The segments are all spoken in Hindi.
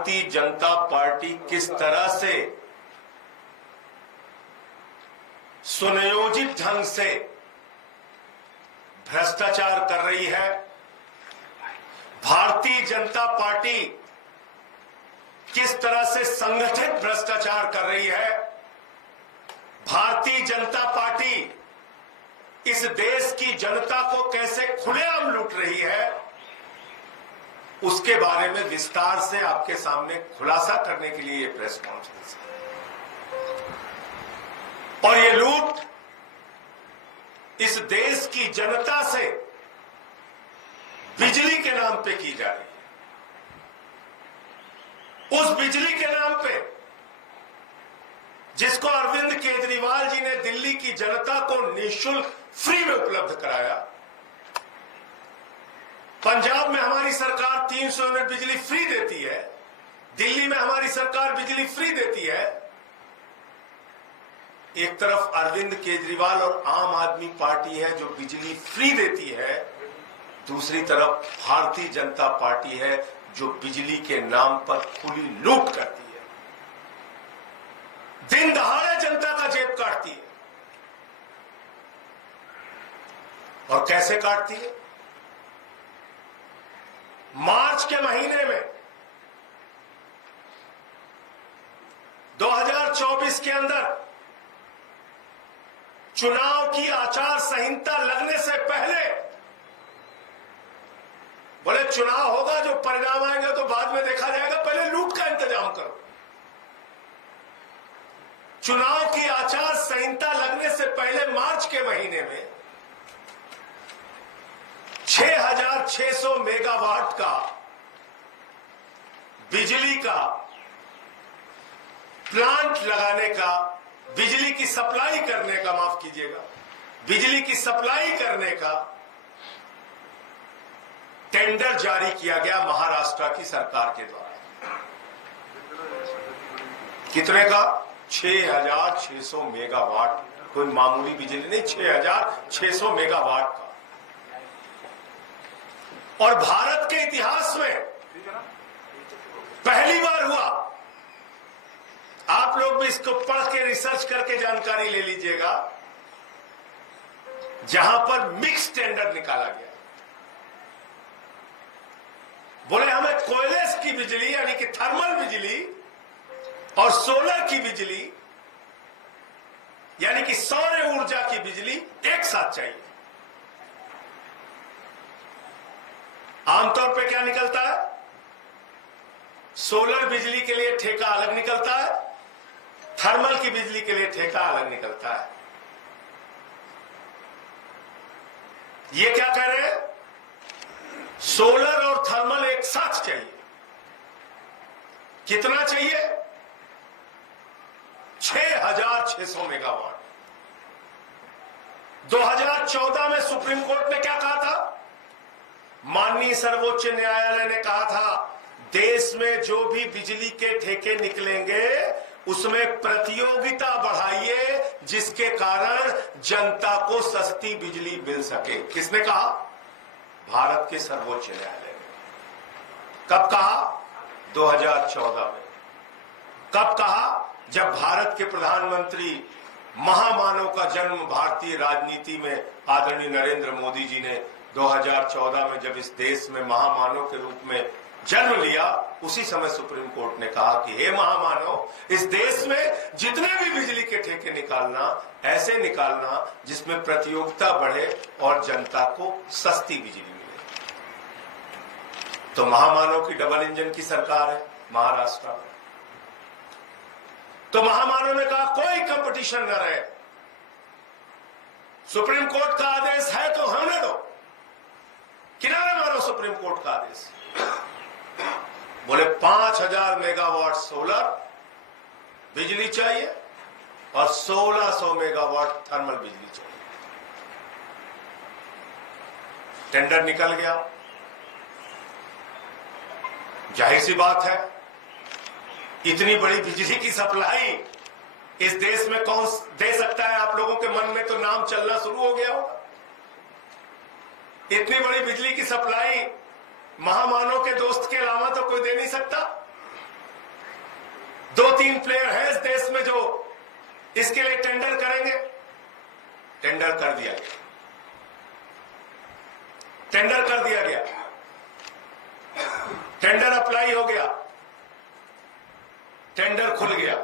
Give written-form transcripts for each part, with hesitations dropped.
भारतीय जनता पार्टी किस तरह से सुनियोजित ढंग से भ्रष्टाचार कर रही है। भारतीय जनता पार्टी किस तरह से संगठित भ्रष्टाचार कर रही है। भारतीय जनता पार्टी इस देश की जनता को कैसे खुलेआम लूट रही है, उसके बारे में विस्तार से आपके सामने खुलासा करने के लिए ये प्रेस कॉन्फ्रेंस है। और ये लूट इस देश की जनता से बिजली के नाम पे की जा रही है। उस बिजली के नाम पे जिसको अरविंद केजरीवाल जी ने दिल्ली की जनता को निःशुल्क फ्री में उपलब्ध कराया। पंजाब में हमारी सरकार 300 यूनिट बिजली फ्री देती है, दिल्ली में हमारी सरकार बिजली फ्री देती है। एक तरफ अरविंद केजरीवाल और आम आदमी पार्टी है जो बिजली फ्री देती है, दूसरी तरफ भारतीय जनता पार्टी है जो बिजली के नाम पर खुली लूट करती है, दिन दहाड़े जनता का जेब काटती है। और कैसे काटती है? मार्च के महीने में 2024 के अंदर चुनाव की आचार संहिता लगने से पहले बोले चुनाव होगा, जो परिणाम आएंगे तो बाद में देखा जाएगा, पहले लूट का इंतजाम करो। चुनाव की आचार संहिता लगने से पहले मार्च के महीने में 6,600 मेगावाट का बिजली का प्लांट लगाने का, बिजली की सप्लाई करने का, माफ कीजिएगा, बिजली की सप्लाई करने का टेंडर जारी किया गया महाराष्ट्र की सरकार के द्वारा। कितने का? 6,600 मेगावाट। कोई मामूली बिजली नहीं, 6,600 मेगावाट का। और भारत के इतिहास में पहली बार हुआ, आप लोग भी इसको पढ़ के रिसर्च करके जानकारी ले लीजिएगा, जहां पर मिक्स टेंडर निकाला गया। बोले हमें कोयले की बिजली यानी कि थर्मल बिजली और सोलर की बिजली यानी कि सौर ऊर्जा की बिजली एक साथ चाहिए। आमतौर पे क्या निकलता है? सोलर बिजली के लिए ठेका अलग निकलता है, थर्मल की बिजली के लिए ठेका अलग निकलता है। ये क्या कह रहे हैं? सोलर और थर्मल एक साथ चाहिए। कितना चाहिए? 6,600 मेगावाट। 2014 में सुप्रीम कोर्ट ने क्या कहा था? माननीय सर्वोच्च न्यायालय ने कहा था देश में जो भी बिजली के ठेके निकलेंगे उसमें प्रतियोगिता बढ़ाइए, जिसके कारण जनता को सस्ती बिजली मिल सके। किसने कहा? भारत के सर्वोच्च न्यायालय ने। कब कहा? 2014 में। कब कहा? जब भारत के प्रधानमंत्री, महामानव का जन्म भारतीय राजनीति में आदरणीय नरेंद्र मोदी जी ने 2014 में जब इस देश में महामानव के रूप में जन्म लिया, उसी समय सुप्रीम कोर्ट ने कहा कि हे महामानव, इस देश में जितने भी बिजली के ठेके निकालना, ऐसे निकालना जिसमें प्रतियोगिता बढ़े और जनता को सस्ती बिजली मिले। तो महामानव की डबल इंजन की सरकार है महाराष्ट्र में। तो महामानव ने कहा कोई कंपटीशन न रहे, सुप्रीम कोर्ट का आदेश है तो होने दो, किनारे मारो सुप्रीम कोर्ट का आदेश। बोले 5,000 मेगावाट सोलर बिजली चाहिए और 1,600 मेगावाट थर्मल बिजली चाहिए। टेंडर निकल गया। जाहिर सी बात है, इतनी बड़ी बिजली की सप्लाई इस देश में कौन दे सकता है? आप लोगों के मन में तो नाम चलना शुरू हो गया होगा। इतनी बड़ी बिजली की सप्लाई महामानव के दोस्त के अलावा तो कोई दे नहीं सकता। 2-3 प्लेयर है इस देश में जो इसके लिए टेंडर करेंगे। टेंडर कर दिया गया, टेंडर कर दिया गया, टेंडर अप्लाई हो गया, टेंडर खुल गया।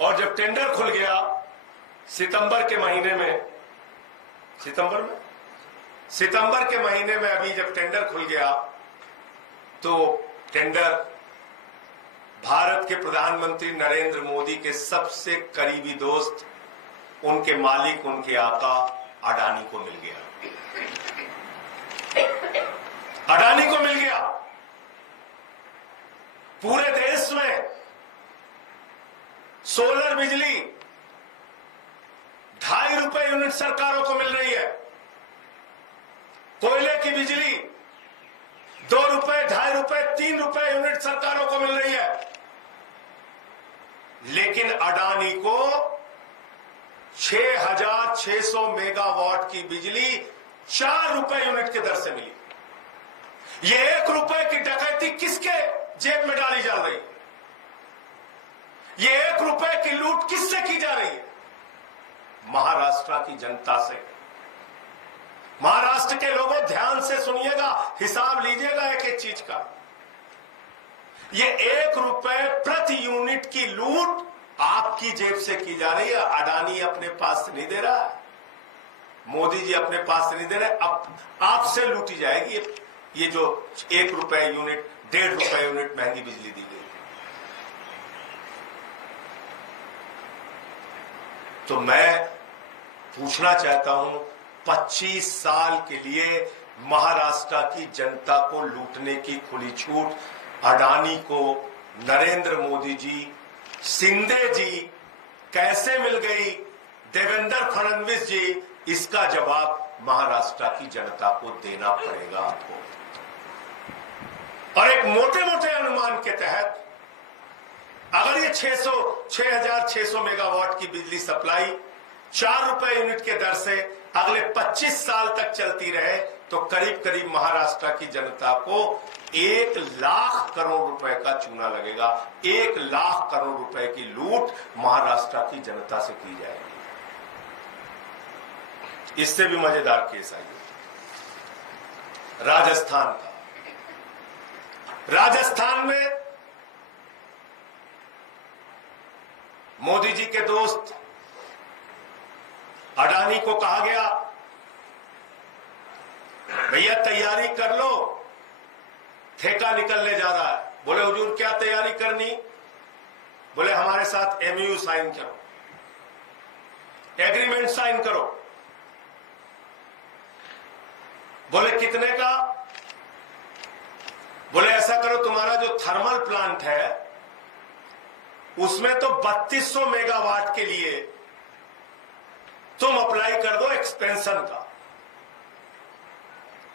और जब टेंडर खुल गया सितंबर के महीने में, सितंबर के महीने में अभी जब टेंडर खुल गया तो टेंडर भारत के प्रधानमंत्री नरेंद्र मोदी के सबसे करीबी दोस्त, उनके मालिक, उनके आका अडानी को मिल गया। अडानी को मिल गया। पूरे देश में सोलर बिजली 2.5 रुपए यूनिट सरकारों को मिल रही है। कोयले की बिजली 2 रुपए, 2.5 रुपए, 3 रुपए यूनिट सरकारों को मिल रही है। लेकिन अडानी को 6,600 मेगावाट की बिजली 4 रुपए यूनिट की दर से मिली। ये 1 रुपए की डकैती किसके जेब में डाली जा रही है? ये 1 रुपए की लूट किससे की जा रही है? महाराष्ट्र की जनता से। महाराष्ट्र के लोगों ध्यान से सुनिएगा, हिसाब लीजिएगा एक एक चीज का। ये 1 रुपए प्रति यूनिट की लूट आपकी जेब से की जा रही है। अडानी अपने पास से नहीं दे रहा है, मोदी जी अपने पास से नहीं दे रहे, अब आपसे लूटी जाएगी ये जो 1 रुपए यूनिट, 1.5 रुपए यूनिट महंगी बिजली दी गई। तो मैं पूछना चाहता हूं, 25 साल के लिए महाराष्ट्र की जनता को लूटने की खुली छूट अडानी को नरेंद्र मोदी जी, शिंदे जी कैसे मिल गई, देवेंद्र फडणवीस जी, इसका जवाब महाराष्ट्र की जनता को देना पड़ेगा आपको। और एक मोटे मोटे अनुमान के तहत अगर ये 6,600 मेगावाट की बिजली सप्लाई 4 रुपए यूनिट के दर से अगले 25 साल तक चलती रहे तो करीब करीब महाराष्ट्र की जनता को 1 लाख करोड़ रुपए का चूना लगेगा। 1 लाख करोड़ रुपए की लूट महाराष्ट्र की जनता से की जाएगी। इससे भी मजेदार केस आइए राजस्थान का। राजस्थान में मोदी जी के दोस्त अडानी को कहा गया, भैया तैयारी कर लो, ठेका निकलने जा रहा है। बोले हुजूर क्या तैयारी करनी? बोले हमारे साथ एमयू साइन करो, एग्रीमेंट साइन करो। बोले कितने का? बोले ऐसा करो, तुम्हारा जो थर्मल प्लांट है उसमें तो 3200 मेगावाट के लिए तुम अप्लाई कर दो एक्सपेंशन का।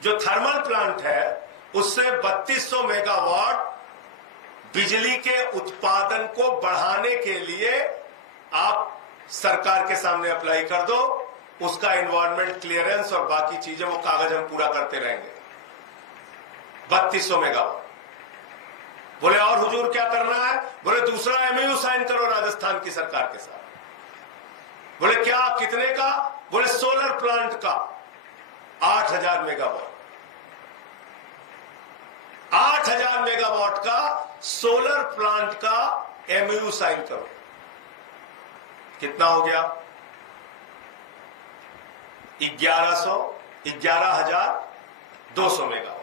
जो थर्मल प्लांट है उससे 3200 मेगावाट बिजली के उत्पादन को बढ़ाने के लिए आप सरकार के सामने अप्लाई कर दो। उसका एनवायरमेंट क्लियरेंस और बाकी चीजें वो कागज हम पूरा करते रहेंगे। 3200 मेगावाट। बोले और हुजूर क्या करना है? बोले दूसरा एमयू साइन करो राजस्थान की सरकार के साथ। बोले क्या, कितने का? बोले सोलर प्लांट का 8,000 मेगावाट। 8,000 मेगावाट का सोलर प्लांट का एमयू साइन करो। कितना हो गया? 11,200 मेगावाट।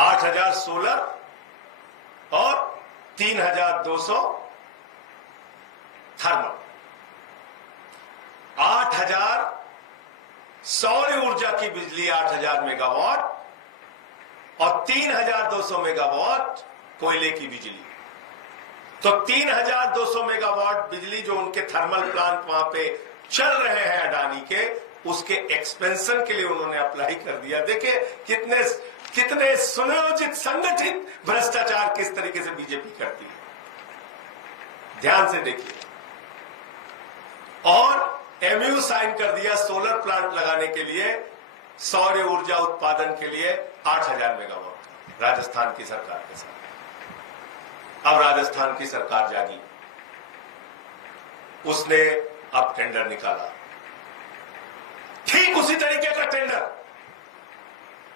8,000 सोलर और 3,200 थर्मल। 8,000 सौर ऊर्जा की बिजली 8,000 मेगावाट और 3,200 मेगावाट कोयले की बिजली। तो 3,200 मेगावाट बिजली जो उनके थर्मल प्लांट वहां पे चल रहे हैं अडानी के, उसके एक्सपेंशन के लिए उन्होंने अप्लाई कर दिया। देखिए कितने सुनियोजित संगठित भ्रष्टाचार किस तरीके से बीजेपी करती है। ध्यान से देखिए। और एमयू साइन कर दिया सोलर प्लांट लगाने के लिए, सौर ऊर्जा उत्पादन के लिए 8,000 मेगावाट राजस्थान की सरकार के साथ। अब राजस्थान राजस्थान की सरकार जागी, उसने अब टेंडर निकाला, ठीक उसी तरीके का टेंडर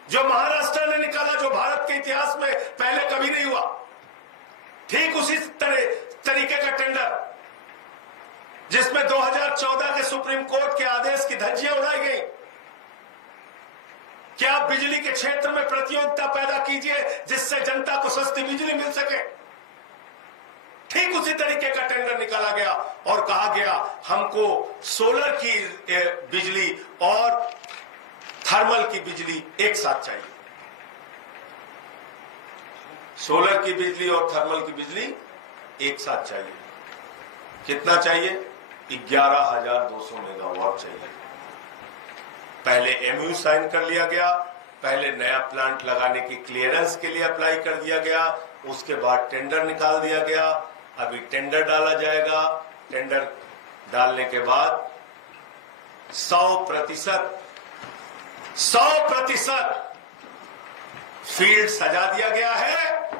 जो महाराष्ट्र ने निकाला, जो भारत के इतिहास में पहले कभी नहीं हुआ। ठीक उसी तरीके का टेंडर जिसमें 2014 के सुप्रीम कोर्ट के आदेश की धज्जियां उड़ाई गई कि आप बिजली के क्षेत्र में प्रतियोगिता पैदा कीजिए जिससे जनता को सस्ती बिजली मिल सके। ठीक उसी तरीके का टेंडर निकाला गया और कहा गया हमको सोलर की बिजली और थर्मल की बिजली एक साथ चाहिए। सोलर की बिजली और थर्मल की बिजली एक साथ चाहिए। कितना चाहिए? 11,200 मेगावाट चाहिए। पहले एमयू साइन कर लिया गया, पहले नया प्लांट लगाने की क्लियरेंस के लिए अप्लाई कर दिया गया, उसके बाद टेंडर निकाल दिया गया। अभी टेंडर डाला जाएगा, टेंडर डालने के बाद 100% फील्ड सजा दिया गया है,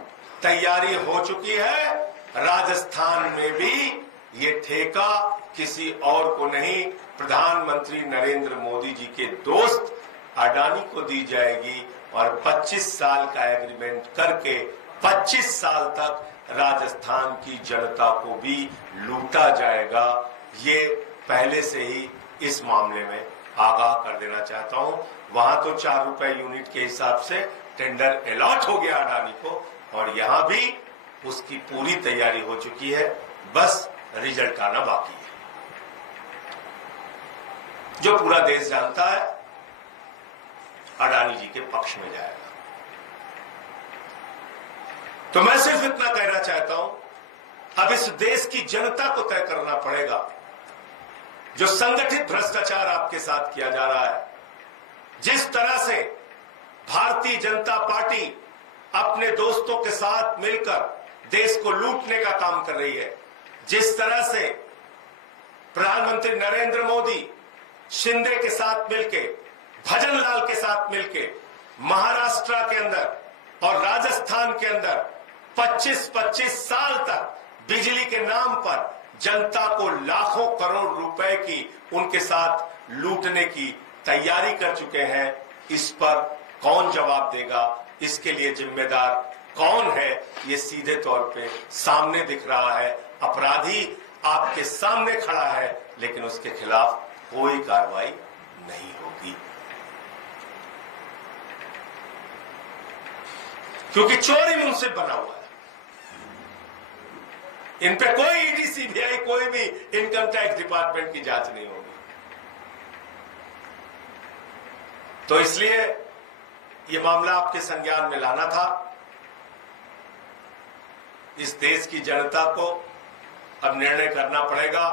तैयारी हो चुकी है। राजस्थान में भी ये ठेका किसी और को नहीं, प्रधानमंत्री नरेंद्र मोदी जी के दोस्त अडानी को दी जाएगी और 25 साल का एग्रीमेंट करके 25 साल तक राजस्थान की जनता को भी लूटा जाएगा। ये पहले से ही इस मामले में आगाह कर देना चाहता हूं। वहां तो 4 रुपए यूनिट के हिसाब से टेंडर अलॉट हो गया अडानी को, और यहां भी उसकी पूरी तैयारी हो चुकी है, बस रिजल्ट आना बाकी है। जो पूरा देश जानता है अडानी जी के पक्ष में जाएगा। तो मैं सिर्फ इतना कहना चाहता हूं, अब इस देश की जनता को तय करना पड़ेगा। जो संगठित भ्रष्टाचार आपके साथ किया जा रहा है, जिस तरह से भारतीय जनता पार्टी अपने दोस्तों के साथ मिलकर देश को लूटने का काम कर रही है, जिस तरह से प्रधानमंत्री नरेंद्र मोदी शिंदे के साथ मिलके, भजन लाल के साथ मिलके महाराष्ट्र के अंदर और राजस्थान के अंदर 25-25 साल तक बिजली के नाम पर जनता को लाखों करोड़ रुपए की उनके साथ लूटने की तैयारी कर चुके हैं। इस पर कौन जवाब देगा, इसके लिए जिम्मेदार कौन है, ये सीधे तौर पे सामने दिख रहा है। अपराधी आपके सामने खड़ा है, लेकिन उसके खिलाफ कोई कार्रवाई नहीं होगी, क्योंकि चोरी मुंह बना हुआ है। इन पे कोई ईडी सीबीआई कोई भी इनकम टैक्स डिपार्टमेंट की जांच नहीं होगी। तो इसलिए ये मामला आपके संज्ञान में लाना था। इस देश की जनता को अब निर्णय करना पड़ेगा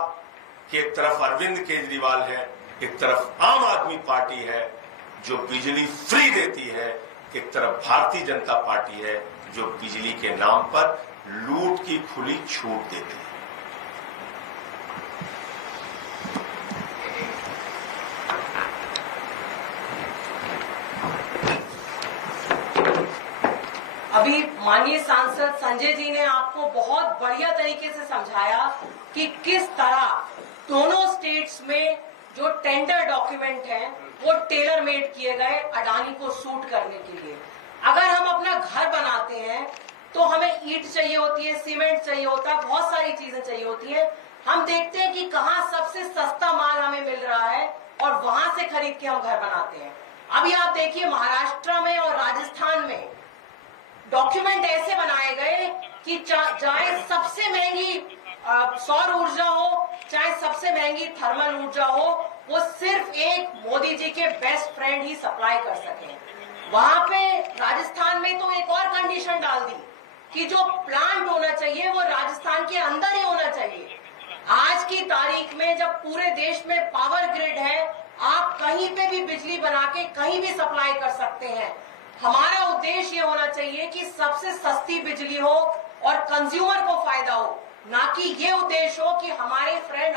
कि एक तरफ अरविंद केजरीवाल है, एक तरफ आम आदमी पार्टी है जो बिजली फ्री देती है, एक तरफ भारतीय जनता पार्टी है जो बिजली के नाम पर लूट की खुली छूट देती है। अभी माननीय सांसद संजय जी ने आपको बहुत बढ़िया तरीके से समझाया कि किस तरह दोनों स्टेट्स में जो टेंडर डॉक्यूमेंट हैं वो टेलर मेड किए गए अडानी को सूट करने के लिए। अगर हम अपना घर बनाते हैं तो हमें ईंट चाहिए होती है, सीमेंट चाहिए होता है, बहुत सारी चीजें चाहिए होती है। हम देखते हैं कि कहाँ सबसे सस्ता माल हमें मिल रहा है और वहां से खरीद के हम घर बनाते हैं। अभी आप देखिए महाराष्ट्र में और राजस्थान में डॉक्यूमेंट ऐसे बनाए गए कि चाहे सबसे महंगी सौर ऊर्जा हो, चाहे सबसे महंगी थर्मल ऊर्जा हो, वो सिर्फ एक मोदी जी के बेस्ट फ्रेंड ही सप्लाई कर सके। वहां पे राजस्थान में तो एक और कंडीशन डाल दी कि जो प्लांट होना चाहिए वो राजस्थान के अंदर ही होना चाहिए। आज की तारीख में जब पूरे देश में पावर ग्रिड है, आप कहीं पे भी बिजली बना के कहीं भी सप्लाई कर सकते हैं। हमारा उद्देश्य ये होना चाहिए कि सबसे सस्ती बिजली हो और कंज्यूमर को फायदा हो, ना कि ये उद्देश्य हो कि हमारे फ्रेंड